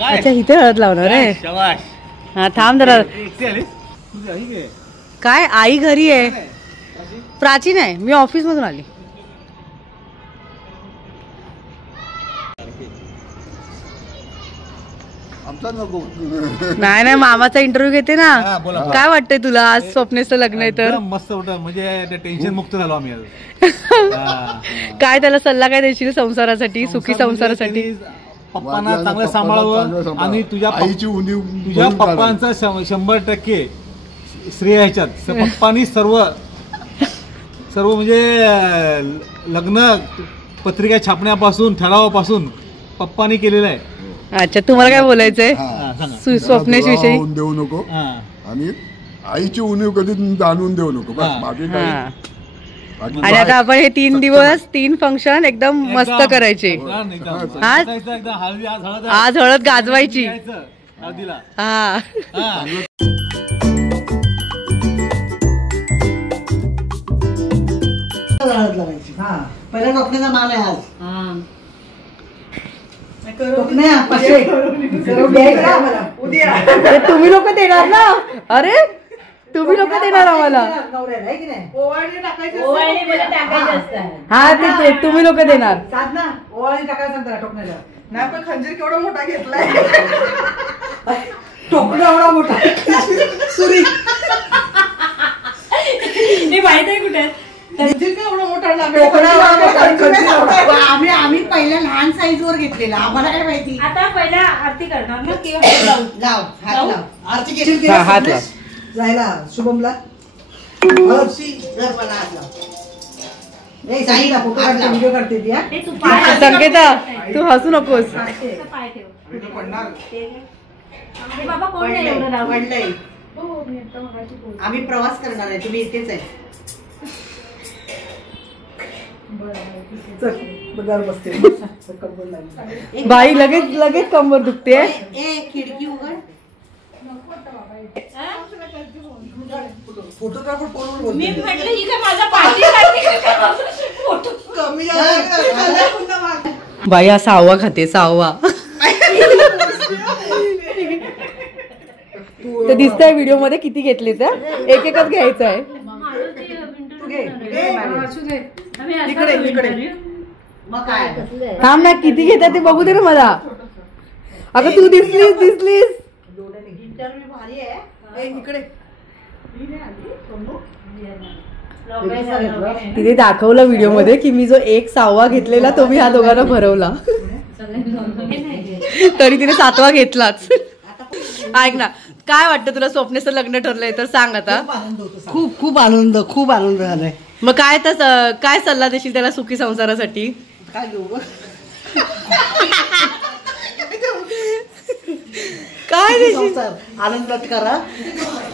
अच्छा इथे हळद लावणार आहे. हा थांब जरा. काय आई घरी आहे? प्राचीन आहे. मी ऑफिस मधून आली. नाही नाही मामाचा इंटरव्ह्यू घेते ना. काय वाटतंय तुला आज स्वप्नेचं लग्न आहे तर? मस्त होतं म्हणजे टेन्शन मुक्त झालो आम्ही. काय त्याला सल्ला काय देशील संसारासाठी, सुखी संसारासाठी? पप्पांना चांगलं सांभाळावं आणि तुझ्या पप्पांचा 100% श्रेय ह्याच्यात. पप्पांनी सर्व म्हणजे लग्न पत्रिका छापण्यापासून ठरावापासून पप्पांनी केलेलं आहे. अच्छा तुम्हाला काय बोलायचंय स्वप्नेश विषयी? देऊ नको आणि आईची उणीव कधी जाणून देऊ नको. बाकी काय. आणि आता आपण हे 3 दिवस 3 फंक्शन एकदम मस्त करायचे. आज हळद गाजवायची. हा पहिला टोकण्याचा माल आहे आज. तुम्ही लोक देणार ना? अरे तुम्ही लोक देणार आम्हाला? हा ते तुम्ही लोक देणार. ओवाळी टाकायचं त्याला टोकण्याला. नाही पण खंजीर केवढा मोठा घेतलाय. टोकणा एवढा मोठा. सुरी माहित आहे कुठे? आम्ही पहिल्या लहान साईज वर घेतलेला. आम्हाला काय माहिती. आता पहिल्या आरती करणार ना की आरती हात लाव जायला शुभमला. व्हिडिओ करते ती. संकेता तू हसू नकोस. आम्ही प्रवास करणार आहे. तुम्ही इथेच आहे. बाई लगेच कंबर दुखते. खिडकी उघड. फोटोग्राफर कोण? बाई हा 6वा खाते 6वा. ते दिसतंय व्हिडिओ मध्ये किती घेतले तर एकच घ्यायचं आहे. थांब ना किती घेतात ते बघू दे ना मला. अगं तू दिसलीस. तिने दाखवलं व्हिडिओ मध्ये की मी जो 1/6 घेतलेला तो मी ह्या दोघांना भरवला. तरी तिने 7वा घेतलाच. ऐक ना काय वाटतं तुला स्वप्नेचं लग्न ठरलंय तर सांग आता. खूप आनंद झालाय. मग काय सल्ला देशील त्याला सुखी संसारासाठी? काय घेऊ काय देशील? आनंदात करा.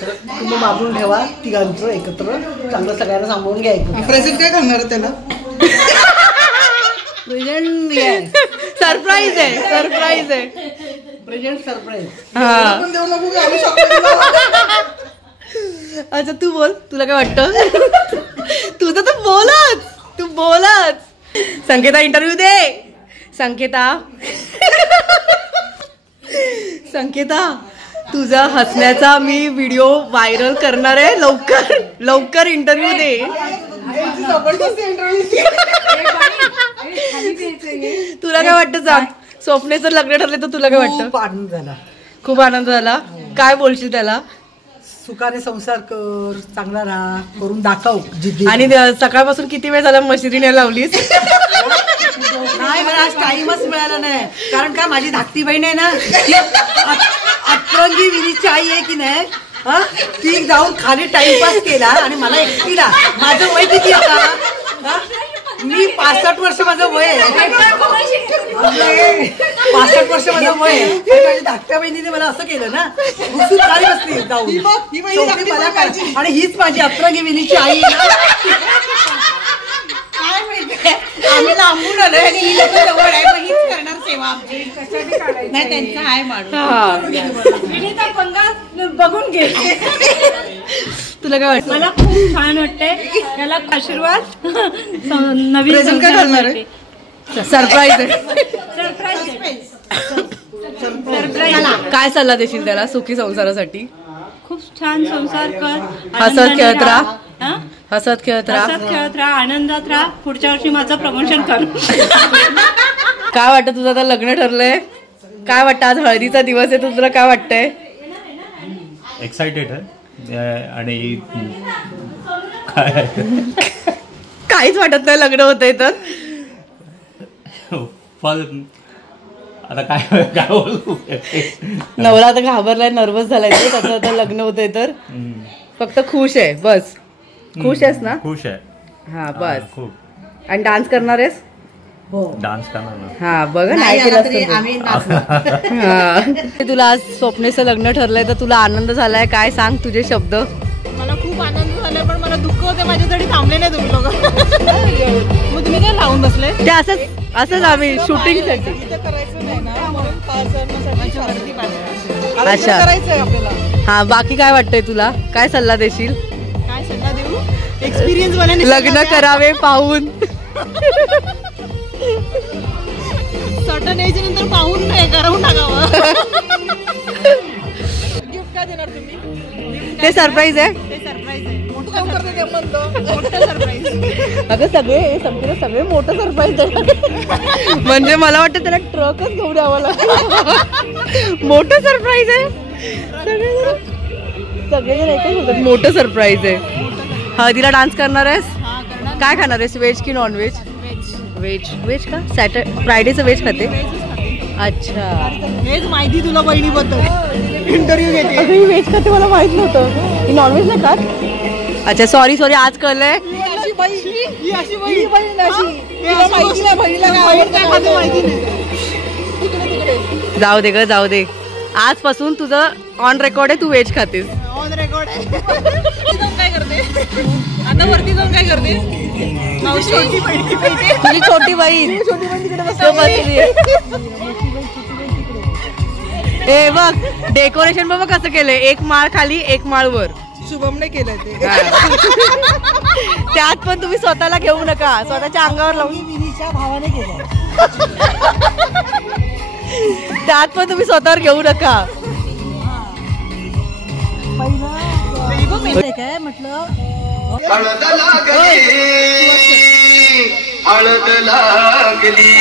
तुम्ही बाजून ठेवा तिघांचं एकत्र. चांगलं सगळ्यांना सांभाळून घ्यायचं. प्रेझेंट काय करणार त्याला? प्रेझेंट सरप्राईज आहे. Present surprise. अच्छा तू बोल. तुला काय वाटतं? तुझं तर तू बोलच. संकेता इंटरव्ह्यू दे. संकेता तुझा हसण्याचा मी व्हिडिओ व्हायरल करणार आहे. लवकर इंटरव्ह्यू दे. तुला काय वाटतं सांग? स्वप्नेचं लग्न ठरले तर तुला काय वाटतं? खूप आनंद झाला. काय बोलशील त्याला? सुखाने संसार कर. चांगला राहा. करून दाखव. आणि सकाळपासून किती वेळ झाला मशिदीने लावलीस? नाही मला आज टाइमच मिळाला नाही. कारण का माझी धाकटी बहीण आहे ना अतरंगी विनीची आई आहे की नाही. ती जाऊन खाली टाइमपास केला आणि मला एकटीला. माझं वय किती आता? मी 65 वर्ष माझं वय आहे. 65 वर्ष माझं वय आहे. माझ्या धाकट्या बहिणीने मला असं केलं ना. घुसून खाली बसली जाऊन मला काय. आणि हीच माझी अतरंगी विनीची आई आहे ना. काय माहिती आम्ही लांबून आलोय आणि ही लोक जवळ आहे. मग हीच करणार सेवा आमची. नाही त्यांचं आहे माणूस. बघून घे. तुला काय वाटतं? मला खूप छान वाटतंय. त्याला आशीर्वाद. नवीन सरप्राईज आहे. काय सल्ला देशील त्याला सुखी संसारासाठी? खूप छान संसार कर, हसत खेळत राहा. हा? हसत खेळत राहा. हसत खेळत राहा, आनंदात राहा. पुढच्या वर्षी माझं प्रमोशन कर. काय वाटतं तुझं आता लग्न ठरलंय? काय वाटतं आज हळदीचा दिवस आहे, तुला काय वाटतंय? एक्साइटेड आहे आणि काय काहीच वाटत नाही लग्न होतंय तर. आता काय काय बोलू. नवरा आता घाबरलाय, नर्वस झालाय तो, त्याचं आता लग्न होतंय तर फक्त खुश आहे बस. खुश आहेस ना? खुश आहे. हा बस. खूप. आणि डान्स करणार आहेस? डान्स करणार ना. हा बघा नाही केलं. तुला आज स्वप्नेचं लग्न ठरलंय तर तुला आनंद झालाय, काय सांग तुझे शब्द? मला खूप आनंद झालाय पण मला दुःख होते, माझ्यासाठी थांबले नाही तुम्ही लोक. मग तुम्ही काय लावून बसले? ते असंच आम्ही शूटिंग साठी. करायचं नाही ना म्हणून 5 जणांसाठी वरती पाहिजे. अच्छा करायचंय आपल्याला. हा बाकी काय वाटतंय तुला? काय सल्ला देशील? काय सल्ला देऊ? एक्सपिरियन्स वाल्याने लग्न करावे पाहून. सटन एज नंतर पाहून नाही करून टाकावं. गिफ्ट काय देणार तुम्ही? ते सरप्राईज आहे. ते सरप्राईज आहे. मोठं सरप्राईज. अगं सगळे मोठं सरप्राईज आहे. म्हणजे मला वाटतं त्याला ट्रकच घेऊन द्यावं लागेल. मोठं सरप्राईज आहे. सगळेजण एकच होतात. मोठं सरप्राईज आहे. हळदीला डान्स करणार आहेस? काय खाणार आहेस, व्हेज की नॉन व्हेज? व्हेज का? फ्रायडेचं व्हेज खाते? अच्छा हेच माहिती तुला बहिणीबद्दल. इंटरव्ह्यू घेते. अगं ही व्हेज खाते मला माहित नव्हतं. ही नॉनव्हेज नाही खात? अच्छा सॉरी आज कळलंय. जाऊ दे ग जाऊ दे. आजपासून तुझं ऑन रेकॉर्ड आहे, तू व्हेज खातेस. ऑन रेकॉर्ड आहे. काय करते आता? वरती जाऊन काय करते? छोटी बहीण. तुझी छोटी बहीण. ए बघ डेकोरेशन बघ कसं केलंय. एक माळ खाली एक माळ वर. शुभमने केलंय ते. त्यात पण तुम्ही स्वतःला घेऊ नका, स्वतःच्या अंगावर लावून. विनीच्या भावाने केलं. त्यात पण तुम्ही स्वतःवर घेऊ नका. काय म्हटलं? हळद लागली.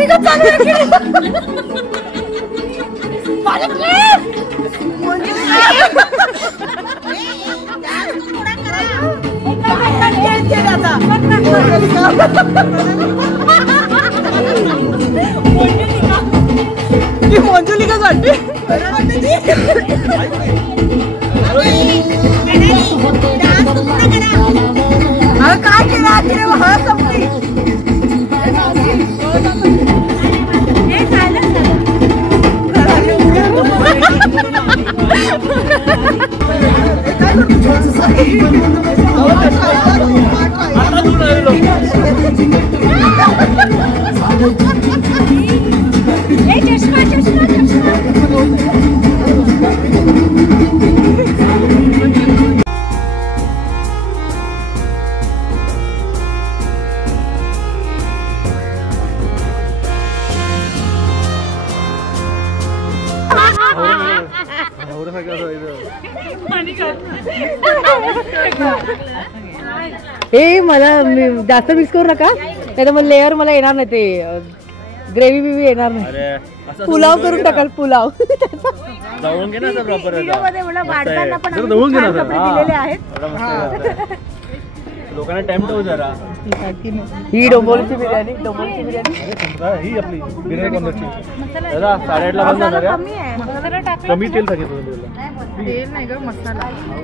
मोंटिका चालू आहे. मंजुलिका वाटते काय केलं हा संपली. हे मला जास्त मिक्स करू नका, नाही तर मग लेअर मला येणार नाही, ते ग्रेव्ही बिव्ही येणार नाही. पुलाव करून टाकाल, पुलाव. जाऊन घे ना प्रॉपर. लोकांना टाइम ठेवू जरा. ही डोंबोलीची बिर्याणी, डोंबोलीची बिर्याणी ही आपली बिर्याणी कोणती दादा 8:30ला बंद होणार आहे. कमी तेल सांगितलं.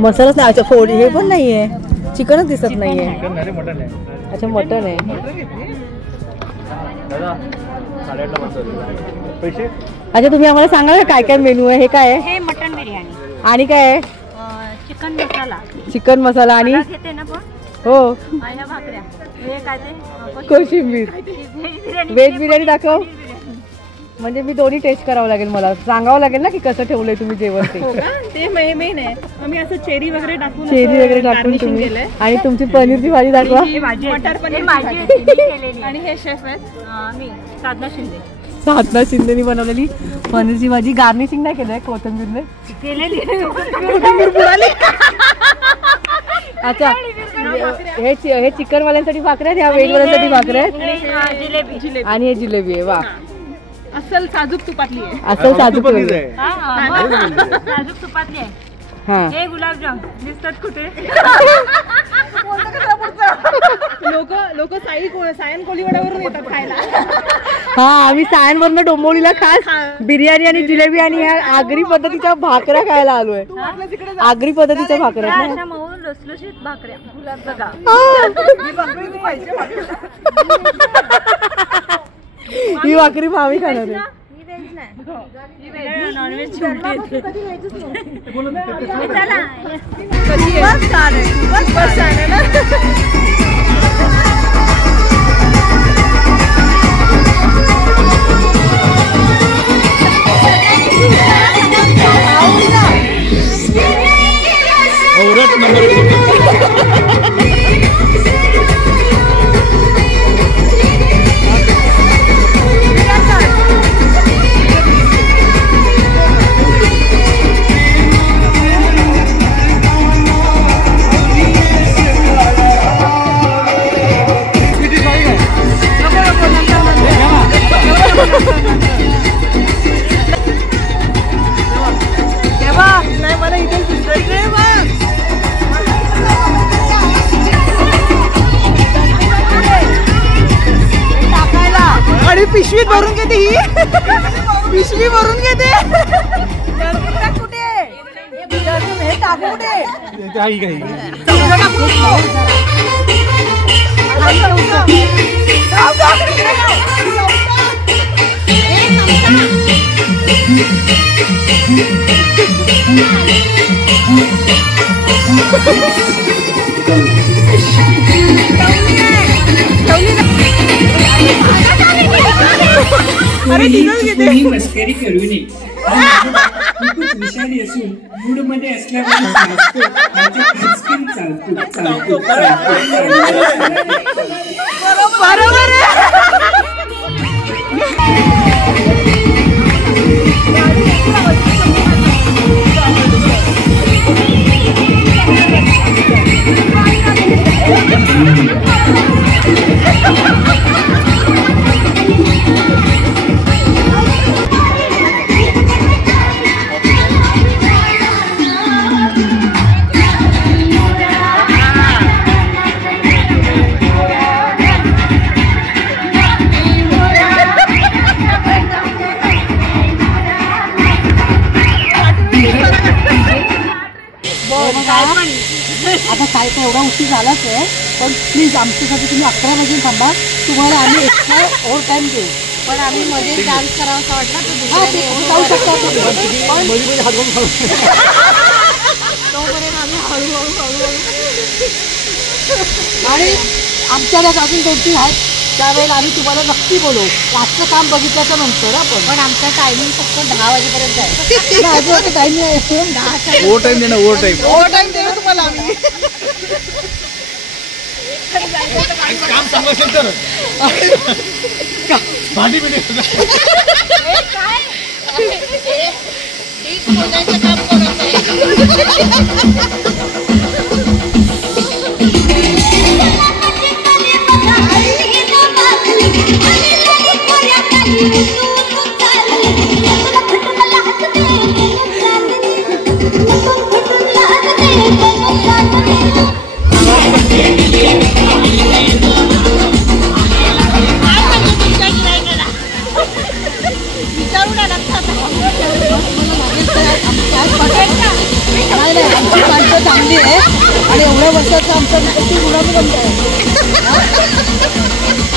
मसालाच नाही. अच्छा फोडी हे पण नाहीये, चिकनच दिसत नाहीये. मटन आहे. अच्छा मटन आहे. दादा 8:30ला बंद होणार. पैसे. अच्छा तुम्ही आम्हाला सांगा काय काय मेनू आहे. हे काय आहे? हे मटन बिर्याणी आणि काय आहे? चिकन मसाला चिकन मसाला आणि घेते ना पण हो ह्या भाकऱ्या हे काय ते कोशिंबीर. व्हेज बिर्याणी दाखव. म्हणजे मी दोन्ही टेस्ट करावं लागेल, मला सांगावं लागेल ना की कसं ठेवलंय तुम्ही जेवण. ते मेन आहे. आम्ही असं चेरी वगैरे टाकून चेरी वगैरे टाकून तुम्ही. आणि तुमची पनीरची भाजी दाखवा. मटर पनीर भाजी आणि हे शेफ आहेत मी साधना शिंदे. साधना शिंदेनी बनवलेली पनीरची भाजी. गार्निशिंग नाही केलंय कोथिंबीरने. अच्छा हे चिकन वाल्यांसाठी भाकऱ्या आहेत, ह्या व्हेज वाल्यांसाठी भाकऱ्या आहेत. जिलेबी आणि हे जिलेबी आहे. वा असल साजूक तुपातली आहे. असं साजूक साजूक तुपातली आहे. हा हे गुलाबजाम दिसतात कुठे? लोक सायन कोळीवाड्यावरून येतात खायला. हा आम्ही सायनवरनं डोंबिवलीला खास बिर्याणी आणि जिलेबी आणि ह्या आगरी पद्धतीच्या भाकऱ्या खायला आलोय. आगरी पद्धतीच्या भाकऱ्या. अशा मऊ लसलशीत भाकऱ्या गुलाब बघा. ही भाकरी मावी खाणार आहे. नॉनव्हेज आणि पिशवी भरून घेते. ही पिशवी भरून घेते. कुठे हे टाकू कुठे? कोणी मस्करी करू नये. खूपच विषारी असून मूड मध्ये असल्यामुळे चालतो. बरोबर आहे. आता काय तर एवढा उशीर झालाच आहे, पण प्लीज आमच्यासाठी तुम्ही 11 वाजून थांबा. तुम्हाला आम्ही एक्स्ट्रा ओव्हर टाइम देऊ. पण आम्ही मध्ये डान्स करावा वाटला हा ते जाऊ शकता तुम्ही. तोपर्यंत आम्ही हळूहळू आणि आमच्याकडे अजून 2-3 आहेत, त्यावेळेला आम्ही तुम्हाला नक्की बोलू. लास्टचं काम बघितल्याच्या नंतर आपण. पण आमचा टायमिंग फक्त 10 वाजेपर्यंत आहे. अजून टाइम नाही. 10च्या ओव्हर टाइम देणं ओव्हर टाइम. ओव्हर टाइम देऊ तुम्हाला आम्ही. काम चांगलं असेल तर भांडी बिडी काय ठीक बोलायचं काम करत नाही. आमची माणसं चांगली आहे आणि एवढ्या वर्षाचं आमचं विकसित गुणानुबंध आहे.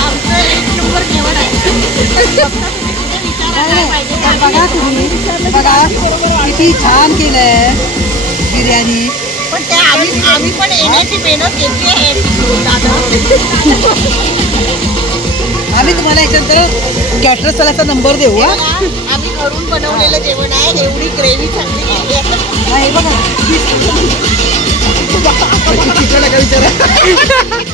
आमचं एक नंबर जेवण आहे. बघा तुम्ही बघा किती छान केलंय बिर्याणी. पण त्या आम्ही पण येण्याची मेहनत घेतली आहे दादा. आम्ही तुम्हाला याच्यानंतर कॅटरर्स वाल्याचा नंबर देऊ. आम्ही घरून बनवलेलं जेवण आहे. एवढी ग्रेव्ही चांगली केली आहे. हे बघा विचारा